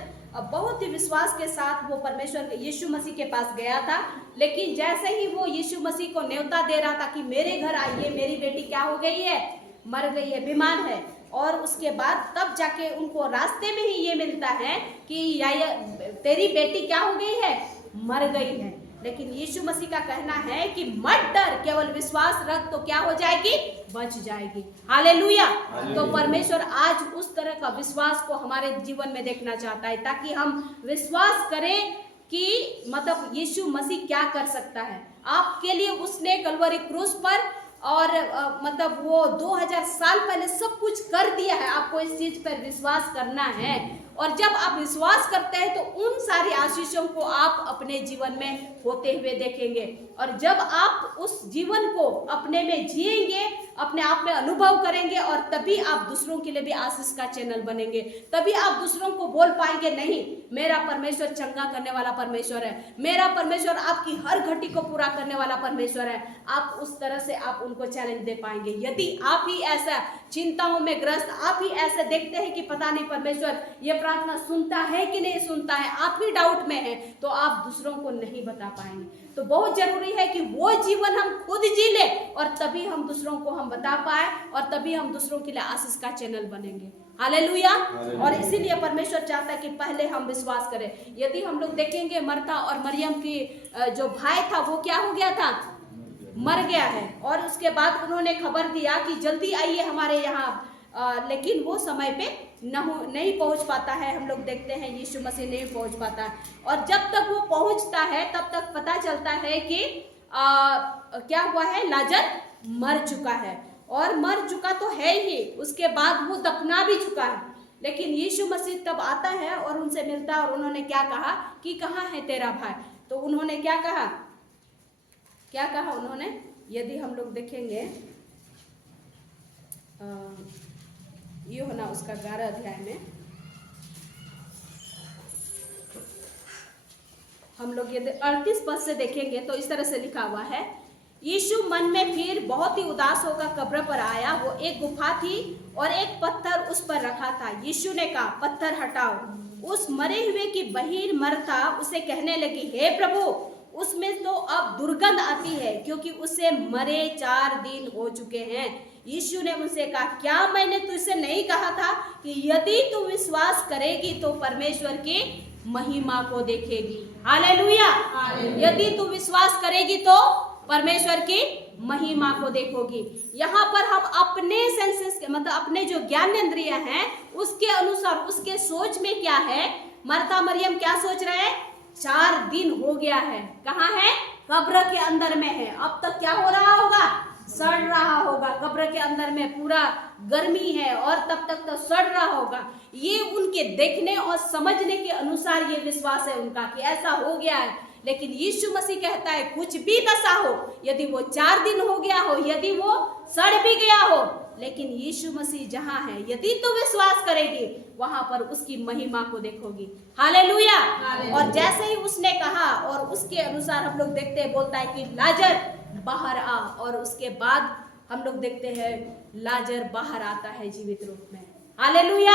बहुत ही विश्वास के साथ वो परमेश्वर के यीशु मसीह के पास गया था। लेकिन जैसे ही वो यीशु मसीह को न्योता दे रहा था कि मेरे घर आइए, मेरी बेटी क्या हो गई है? मर गई है, बीमार है। और उसके बाद तब जाके उनको रास्ते में ही ये मिलता है कि यायर तेरी बेटी क्या हो गई है? मर गई है। लेकिन यीशु मसीह का कहना है कि मत डर, केवल विश्वास रख तो क्या हो जाएगी? बच जाएगी। हालेलुया। तो परमेश्वर आज उस तरह का विश्वास को हमारे जीवन में देखना चाहता है, ताकि हम विश्वास करें कि मतलब यीशु मसीह क्या कर सकता है आपके लिए। उसने कलवरी क्रूस पर और मतलब वो 2000 साल पहले सब कुछ कर दिया है। आपको इस चीज पर विश्वास करना है। और जब आप विश्वास करते हैं तो उन सारी आशीषों को आप अपने जीवन में होते हुए देखेंगे। और जब आप उस जीवन को अपने में जिएंगे, अपने आप में अनुभव करेंगे, और तभी आप दूसरों के लिए भी आशीष का चैनल बनेंगे। तभी आप दूसरों को बोल पाएंगे, नहीं, मेरा परमेश्वर चंगा करने वाला परमेश्वर है, मेरा परमेश्वर आपकी हर घटी को पूरा करने वाला परमेश्वर है। आप उस तरह से आप उनको चैलेंज दे पाएंगे। यदि आप ही ऐसा चिंताओं में ग्रस्त, आप ही ऐसे देखते हैं कि पता नहीं परमेश्वर ये प्रार्थना सुनता है कि नहीं सुनता है, आप ही डाउट में हैं, तो आप दूसरों को नहीं बता पाएंगे। तो बहुत जरूरी है कि वो जीवन हम खुद जी ले, और तभी हम दूसरों को हम बता पाए, और तभी हम दूसरों के लिए आशीष का चैनल बनेंगे। हालेलुया। और इसीलिए परमेश्वर चाहता है कि पहले हम विश्वास करें। यदि हम लोग देखेंगे मर्ता और मरियम की जो भाई था वो क्या हो गया था? मर गया है। और उसके बाद उन्होंने खबर दिया कि जल्दी आइए हमारे यहाँ, लेकिन वो समय पे नहीं पहुंच पाता है। हम लोग देखते हैं यीशु मसीह नहीं पहुंच पाता है। और जब तक वो पहुंचता है तब तक पता चलता है कि क्या हुआ है? लाजर मर चुका है। और मर चुका तो है ही, उसके बाद वो दफना भी चुका है। लेकिन यीशु मसीह तब आता है और उनसे मिलता है, और उन्होंने क्या कहा कि कहाँ है तेरा भाई? तो उन्होंने क्या कहा? क्या कहा उन्होंने? यदि हम लोग देखेंगे यूहन्ना उसका 11 अध्याय में हम लोग ये 38 पद से देखेंगे तो इस तरह से लिखा हुआ है, यीशु मन में फिर बहुत ही उदास होकर कब्र पर आया। वो एक गुफा थी और एक पत्थर उस पर रखा था। यीशु ने कहा, पत्थर हटाओ। उस मरे हुए की बहन मरता उसे कहने लगी, हे प्रभु, उसमें तो अब दुर्गंध आती है, क्योंकि उसे मरे 4 दिन हो चुके हैं। यीशु ने उनसे कहा, क्या मैंने तुझसे नहीं कहा था कि यदि तू विश्वास करेगी तो परमेश्वर की महिमा को देखेगी? हालेलुया। यदि तू विश्वास करेगी तो परमेश्वर की महिमा को देखोगी। यहाँ पर हम अपने सेंसेस के मतलब अपने जो ज्ञानेंद्रिय हैं उसके अनुसार, उसके सोच में क्या है, मरता मरियम क्या सोच रहे हैं, 4 दिन हो गया है, कहाँ है, कब्र के अंदर में है, अब तक क्या हो रहा होगा, सड़ रहा होगा, कब्र के अंदर में पूरा गर्मी है और तब तक तो सड़ रहा होगा। ये उनके देखने और समझने के अनुसार ये विश्वास है उनका कि ऐसा हो गया है। लेकिन यीशु मसीह कहता है कुछ भी दशा हो, यदि वो 4 दिन हो गया हो, यदि वो सड़ भी गया हो, लेकिन यीशु मसीह जहां है, यदि तो विश्वास करेगी वहां पर उसकी महिमा को देखोगी। हालेलुया। और जैसे ही उसने कहा और उसके अनुसार हम लोग देखते हैं, बोलता है कि लाजर बाहर आ, और उसके बाद हम लोग देखते हैं लाजर बाहर आता है जीवित रूप में। हालेलुया।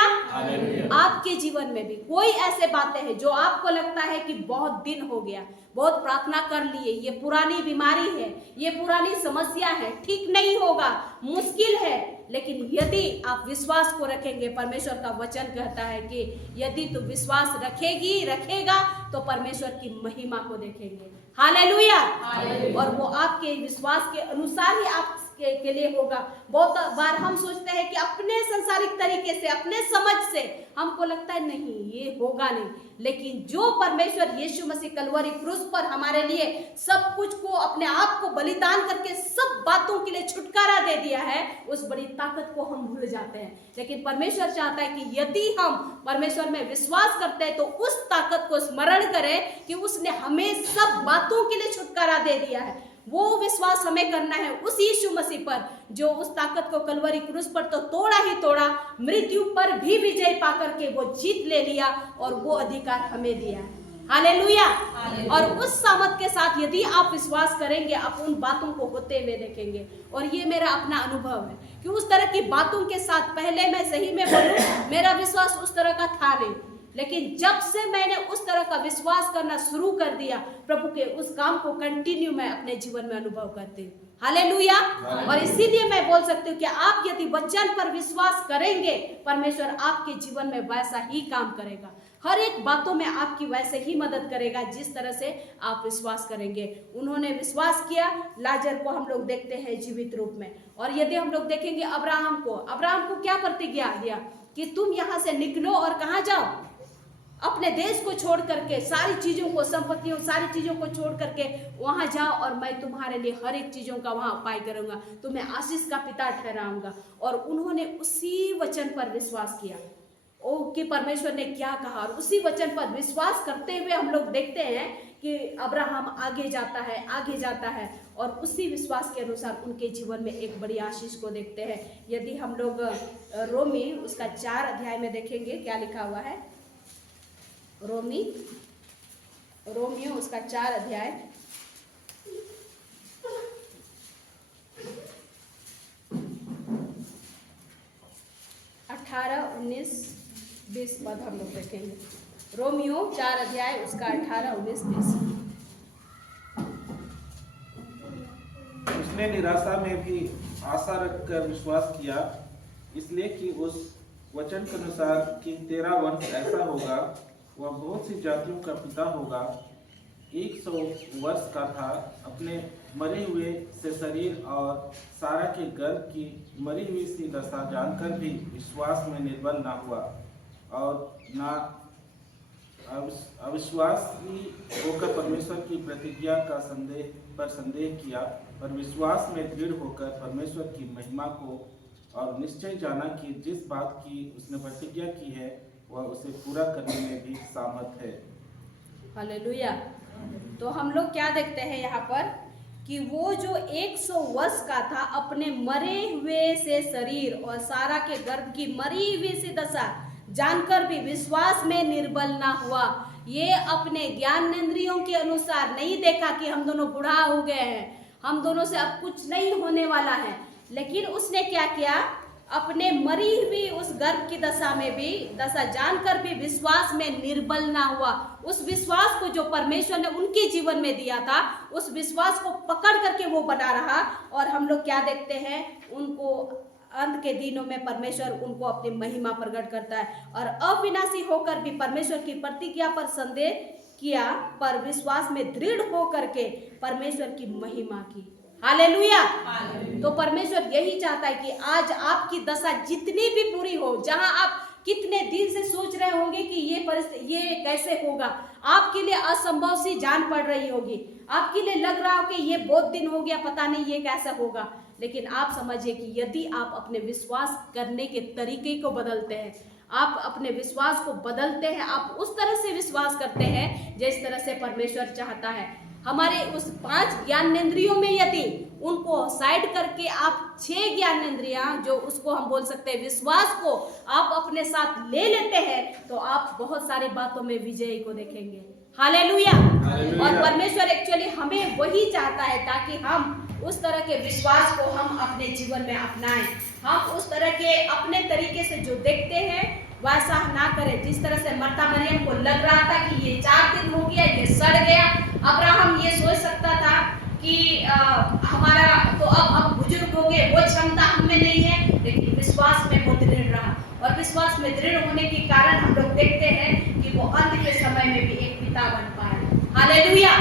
आपके जीवन में भी कोई ऐसे बातें हैं जो आपको लगता है कि बहुत दिन हो गया, बहुत प्रार्थना कर लिए, ये पुरानी बीमारी है, ये पुरानी समस्या है, ठीक नहीं होगा, मुश्किल है, लेकिन यदि आप विश्वास को रखेंगे, परमेश्वर का वचन कहता है कि यदि तू विश्वास रखेगी, रखेगा, तो परमेश्वर की महिमा को देखेंगे। हालेलुया। और वो आपके विश्वास के अनुसार ही आप के लिए होगा। बहुत बार हम सोचते हैं कि अपने संसारिक तरीके से, अपने समझ से हमको लगता है नहीं ये होगा नहीं, लेकिन जो परमेश्वर यीशु मसीह कलवरी क्रूस पर हमारे लिए सब कुछ को, अपने आप को बलिदान करके सब बातों के लिए छुटकारा दे दिया है, उस बड़ी ताकत को हम भूल जाते हैं। लेकिन परमेश्वर चाहता है कि यदि हम परमेश्वर में विश्वास करते हैं तो उस ताकत को स्मरण करें कि उसने हमें सब बातों के लिए छुटकारा दे दिया है। वो विश्वास हमें करना है उस यीशु मसीह पर जो उस ताकत को कलवरी क्रूस पर तो तोड़ा ही तोड़ा, मृत्यु पर भी विजय पाकर के वो जीत ले लिया और वो अधिकार हमें दिया है। हालेलुया। और उस सामर्थ के साथ यदि आप विश्वास करेंगे, आप उन बातों को होते हुए देखेंगे। और ये मेरा अपना अनुभव है कि उस तरह की बातों के साथ पहले मैं सही में बोलूं, मेरा विश्वास उस तरह का था नहीं, लेकिन जब से मैंने उस तरह का विश्वास करना शुरू कर दिया, प्रभु के उस काम को कंटिन्यू मैं अपने जीवन में अनुभव करती हूँ। हालेलुया। और इसीलिए मैं बोल सकती हूँ कि आप यदि वचन पर विश्वास करेंगे, परमेश्वर आपके जीवन में वैसा ही काम करेगा, हर एक बातों में आपकी वैसे ही मदद करेगा जिस तरह से आप विश्वास करेंगे। उन्होंने विश्वास किया, लाजर को हम लोग देखते हैं जीवित रूप में। और यदि हम लोग देखेंगे अब्राहम को क्या प्रतिज्ञा दिया कि तुम यहाँ से निकलो और कहाँ जाओ, अपने देश को छोड़ करके, सारी चीजों को, संपत्तियों, सारी चीजों को छोड़ करके वहां जाओ और मैं तुम्हारे लिए हर एक चीजों का वहां उपाय करूंगा, तुम्हें आशीष का पिता ठहराऊंगा। और उन्होंने उसी वचन पर विश्वास किया कि परमेश्वर ने क्या कहा, और उसी वचन पर विश्वास करते हुए हम लोग देखते हैं कि अब्राहम आगे जाता है और उसी विश्वास के अनुसार उनके जीवन में एक बड़ी आशीष को देखते हैं। यदि हम लोग रोमी उसका 4 अध्याय में देखेंगे क्या लिखा हुआ है, रोमियो उसका 4 अध्याय 18, 19, 20 पद हम लोग देखेंगे। रोमियो 4 अध्याय उसका 18, 19, 20। उसने निराशा में भी आशा रखकर विश्वास किया, इसलिए कि उस वचन के अनुसार कि तेरा वंश ऐसा होगा, वह बहुत सी जातियों का पिता होगा। 100 वर्ष का था, अपने मरे हुए से शरीर और सारा के गर्भ की मरी हुई सी दशा जानकर भी विश्वास में निर्बल ना हुआ और ना अविश्वासी होकर परमेश्वर की प्रतिज्ञा का संदेह किया, पर विश्वास में दृढ़ होकर परमेश्वर की महिमा को और निश्चय जाना कि जिस बात की उसने प्रतिज्ञा की है वह उसे पूरा करने में भी सामर्थ है। हालेलुया। तो हम लोग क्या देखते हैं यहाँ पर कि वो जो 100 वर्ष का था, अपने मरे हुए से शरीर और सारा के गर्भ की मरी हुई सी दशा जानकर भी विश्वास में निर्बल ना हुआ। ये अपने ज्ञानेंद्रियों के अनुसार नहीं देखा कि हम दोनों बूढ़ा हो गए हैं, हम दोनों से अब कुछ नहीं होने वाला है, लेकिन उसने क्या किया, अपने मरी हुई उस गर्भ की दशा जानकर भी विश्वास में निर्बल ना हुआ। उस विश्वास को जो परमेश्वर ने उनके जीवन में दिया था, उस विश्वास को पकड़ करके वो बना रहा। और हम लोग क्या देखते हैं, उनको अंत के दिनों में परमेश्वर उनको अपनी महिमा प्रकट करता है। और अविनाशी होकर भी परमेश्वर की प्रतिज्ञा पर संदेह किया, पर विश्वास में दृढ़ होकर के परमेश्वर की महिमा की। हालेलुया। तो परमेश्वर यही चाहता है कि आज आपकी दशा जितनी भी बुरी हो, जहां आप कितने दिन से सोच रहे होंगे कि ये परिस्थिति ये कैसे होगा, आपके लिए असंभव सी जान पड़ रही होगी, आपके लिए लग रहा हो कि ये बहुत दिन हो गया, पता नहीं ये कैसा होगा, लेकिन आप समझिए कि यदि आप अपने विश्वास करने के तरीके को बदलते हैं, आप अपने विश्वास को बदलते हैं, आप उस तरह से विश्वास करते हैं जिस तरह से परमेश्वर चाहता है। हमारे उस 5 ज्ञानेंद्रियों में यदि उनको साइड करके आप 6 ज्ञानेंद्रियां, जो उसको हम बोल सकते हैं विश्वास को, आप अपने साथ ले लेते हैं, तो आप बहुत सारी बातों में विजयी को देखेंगे। हालेलुया। और परमेश्वर एक्चुअली हमें वही चाहता है, ताकि हम उस तरह के विश्वास को हम अपने जीवन में अपनाएं, हम उस तरह के अपने तरीके से जो देखते हैं वैसा ना करें। जिस तरह से मरता मरियम को लग रहा था कि ये 4 दिन हो गया, ये सड़ गया, अब्राहम ये सोच सकता था कि हमारा तो अब बुजुर्ग हो गए, वो क्षमता हमें नहीं है, लेकिन विश्वास में वो दृढ़ रहा, और विश्वास में दृढ़ होने के कारण हम लोग देखते हैं कि वो अंत के समय में भी एक पिता बन पाए। हालेलुया।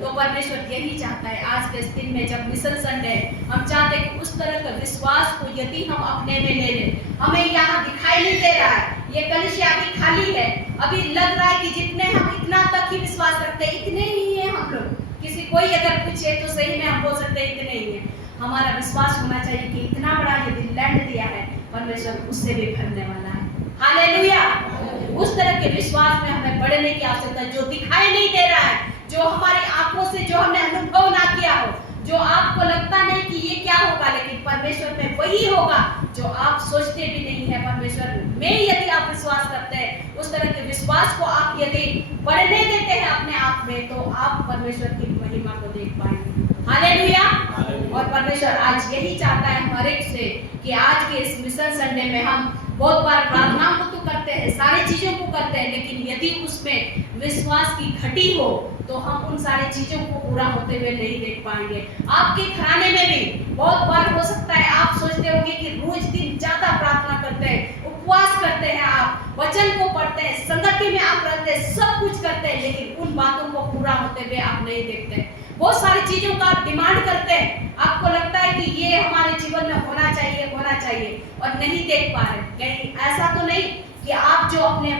तो परमेश्वर यही चाहता है आज के इस दिन में, जब मिशन संडे, हम चाहते हैं कि उस तरह का विश्वास को यदि हम अपने में ले लें। हमें यहाँ दिखाई नहीं दे रहा है, ये कलीसिया अभी खाली है, अभी लग रहा है कि जितने हम इतना तक ही विश्वास रखते हैं, इतने ही हैं हम लोग। किसी कोई अगर पूछे तो सही में हम बोल सकते हैं इतने ही हैं। हमारा विश्वास होना चाहिए कि इतना बड़ा यदि लैंड दिया है, परमेश्वर उससे भी भरने वाला है। हालेलुया। उस तरह के विश्वास में हमें बढ़ने की आवश्यकता है, जो दिखाई नहीं दे रहा है, जो हमारी आंखों से जो हमने अनुभव ना किया हो, जो आपको लगता नहीं कि ये क्या होगा, लेकिन परमेश्वर में वही होगा जो आप सोचते भी नहीं है। परमेश्वर में यदि आप विश्वास करते हैं, उस तरह के विश्वास को आप यदि बढ़ने देते हैं अपने आप में, तो आप परमेश्वर की महिमा को देख पाएंगे। हालेलुया। और परमेश्वर आज यही चाहता है हर एक से कि आज के इस मिशन संडे में हम बहुत बार प्रार्थना को तो करते हैं, सारी चीजों को करते हैं, लेकिन यदि उसमें विश्वास की घटी हो तो हम उन सारी चीजों को पूरा होते हुए नहीं देख पाएंगे। आपके घराने में भी बहुत बार हो सकता है आप सोचते होंगे कि रोज दिन ज्यादा प्रार्थना करते हैं, उपवास करते हैं, आप वचन को पढ़ते हैं, संगति में आप रहते हैं, सब कुछ करते हैं, लेकिन उन बातों को पूरा होते हुए आप नहीं देखते। बहुत सारी चीजों का आप डिमांड करते हैं, आपको लगता है कि ये हमारे जीवन में होना चाहिए, और नहीं देख पा रहे। कहीं ऐसा तो नहीं कि आप जो अपने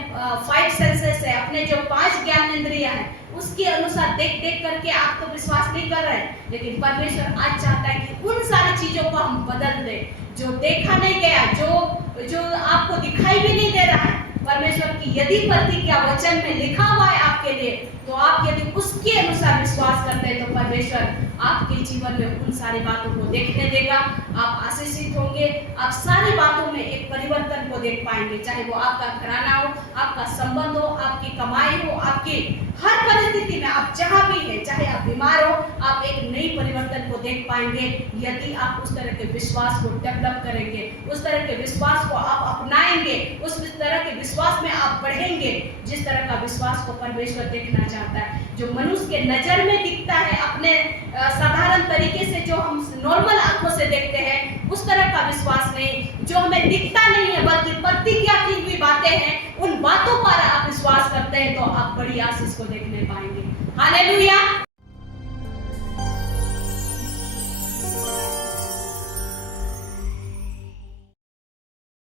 5 सेंसेस है, अपने जो 5 ज्ञानेंद्रियां हैं, उसके अनुसार देख करके आप तो विश्वास नहीं कर रहे हैं, लेकिन परमेश्वर आज चाहता है कि उन सारी चीजों को हम बदल दें, जो देखा नहीं गया, जो आपको दिखाई भी नहीं दे रहा है। परमेश्वर की यदि प्रतिज्ञा वचन में लिखा हुआ है आपके लिए, तो आप यदि उसके अनुसार विश्वास करते हैं, तो परमेश्वर आपके जीवन में उन सारी बातों को देखने देगा। आप आशीषित होंगे, आप सारी बातों में एक परिवर्तन को देख पाएंगे, चाहे वो आपका घराना हो, आपका संबंध हो, आपकी कमाई हो, आपकी हर परिस्थिति में आप जहां भी है, चाहे आप बीमार हो, आप एक नई परिवर्तन को देख पाएंगे यदि आप उस तरह के विश्वास को डेवलप करेंगे, उस तरह के विश्वास को आप अपनाएंगे, उस तरह के विश्वास में आप बढ़ेंगे, जिस तरह का विश्वास को परमेश्वर देखना चाहता है। जो मनुष्य के नजर में दिखता है, अपने साधारण तरीके से जो हम नॉर्मल आंखों से देखते हैं, उस तरह का विश्वास नहीं, जो हमें दिखता नहीं है बल्कि प्रतिज्ञा की हुई बातें हैं, उन बातों पर आप विश्वास करते हैं, तो आप बड़ी आशीष को देखने पाएंगे। हालेलुया।